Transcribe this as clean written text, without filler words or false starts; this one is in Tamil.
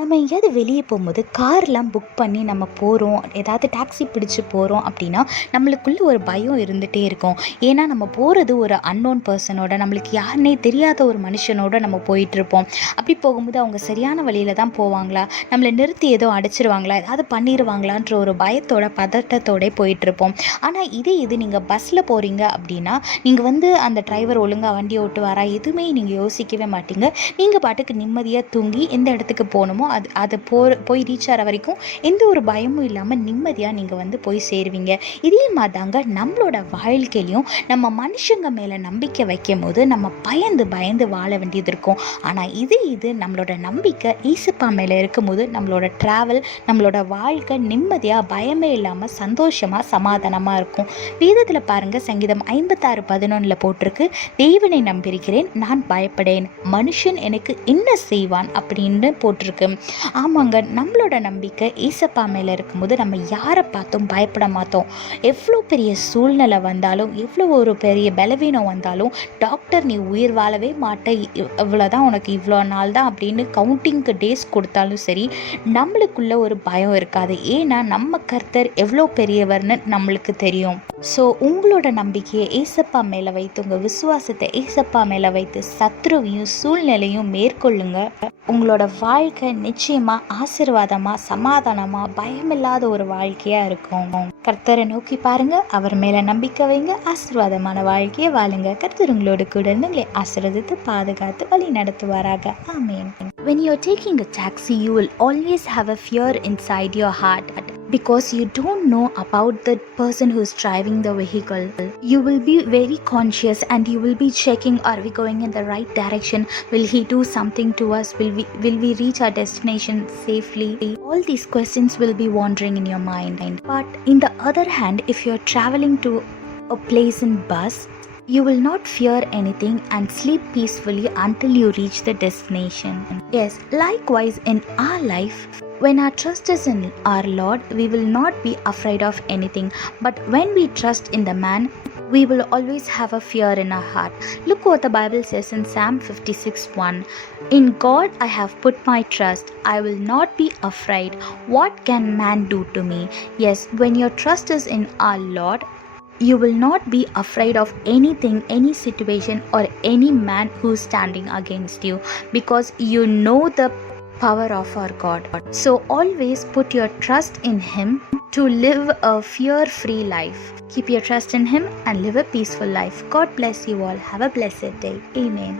நம்ம எங்கேயாவது வெளியே போகும்போது கார்லாம் புக் பண்ணி நம்ம போகிறோம், ஏதாவது டாக்ஸி பிடிச்சி போகிறோம் அப்படின்னா நம்மளுக்குள்ள ஒரு பயம் இருந்துகிட்டே இருக்கும். ஏன்னா நம்ம போகிறது ஒரு அன்னோன் பர்சனோட, நம்மளுக்கு யாருன்னே தெரியாத ஒரு மனுஷனோட நம்ம போயிட்டுருப்போம். அப்படி போகும்போது அவங்க சரியான வழியில் தான் போவாங்களா, நம்மளை நிறுத்தி ஏதோ அடிச்சிருவாங்களா, ஏதாவது பண்ணிடுவாங்களான்ற ஒரு பயத்தோட பதட்டத்தோட போயிட்டுருப்போம். ஆனால் இது நீங்கள் பஸ்ஸில் போகிறீங்க அப்படின்னா நீங்கள் அந்த டிரைவர் ஒழுங்காக வண்டி ஓட்டுவாரா எதுவுமே நீங்கள் யோசிக்கவே மாட்டீங்க. நீங்கள் பாட்டுக்கு நிம்மதியாக தூங்கி எந்த இடத்துக்கு போகணுமோ அதை போய் ரீச் ஆகிற வரைக்கும் எந்த ஒரு பயமும் இல்லாமல் நிம்மதியாக நீங்கள் போய் சேருவீங்க. இதே மாதிரி தாங்க நம்மளோட வாழ்க்கையிலையும் நம்ம மனுஷங்க மேலே நம்பிக்கை வைக்கும் போது நம்ம பயந்து வாழ வேண்டியது இருக்கும். ஆனால் இது நம்மளோட நம்பிக்கை ஈசப்பா மேலே இருக்கும்போது நம்மளோட ட்ராவல், நம்மளோட வாழ்க்கை நிம்மதியாக பயமே இல்லாமல் சந்தோஷமாக சமாதானமாக இருக்கும். வேதத்தில் பாருங்கள், சங்கீதம் 56:11 போட்டிருக்கு, தேவனை நம்பியிருக்கிறேன், நான் பயப்படேன், மனுஷன் எனக்கு என்ன செய்வான் அப்படின்னு போட்டிருக்கு. ஆமாங்க, நம்மளோட நம்பிக்கை ஈசப்பா மேலே இருக்கும்போது நம்ம யாரை பார்த்தும் பயப்பட மாட்டோம். எவ்வளோ பெரிய சூழ்நிலை வந்தாலும், எவ்வளோ ஒரு பெரிய பலவீனம் வந்தாலும், டாக்டர் நீ உயிர் வாழவே மாட்ட, இவ்வளோதான் உனக்கு இவ்வளோ நாள் தான் அப்படின்னு கவுண்டிங்க்கு டேஸ் கொடுத்தாலும் சரி, நம்மளுக்குள்ள ஒரு பயம் இருக்காது. ஏன்னா நம்ம கர்த்தர் எவ்வளோ பெரியவர்னு நம்மளுக்கு தெரியும். ஸோ உங்களோட நம்பிக்கையை ஏசப்பா மேலே வைத்து, உங்கள் விசுவாசத்தை ஏசப்பா மேலே வைத்து சத்ருவையும் சூழ்நிலையும் மேற்கொள்ளுங்க. உங்களோட வாழ்க்கை நிச்சயமாக ஆசீர்வாதமாக சமாதானமாக பயமில்லாத ஒரு வாழ்க்கையாக இருக்கும். கர்த்தரை நோக்கி பாருங்க, அவர் மேலே நம்பிக்கை வைங்க, ஆசீர்வாதமான வாழ்க்கையை வாழுங்க. கர்த்தர் உங்களோட கூட இருந்து உங்களை ஆசீர்வதித்து பாதுகாத்து வழி நடத்துவாராக. ஆமென். When you're taking a taxi, you will always have a fear inside your heart because you don't know about the person who's driving the vehicle. You will be very conscious and you will be checking, are we going in the right direction? Will he do something to us? Will we reach our destination safely? All these questions will be wandering in your mind. But in the other hand, if you're traveling to a place in bus, you will not fear anything and sleep peacefully until you reach the destination. Yes, likewise in our life, when our trust is in our Lord, we will not be afraid of anything. But when we trust in the man, we will always have a fear in our heart. Look what the Bible says in Psalm 56:1. In God I have put my trust. I will not be afraid. What can man do to me? Yes, when your trust is in our Lord, you will not be afraid of anything, any situation or any man who's standing against you, because you know the power of our God. So always put your trust in him to live a fear-free life. Keep your trust in him and live a peaceful life. God bless you all. Have a blessed day. Amen.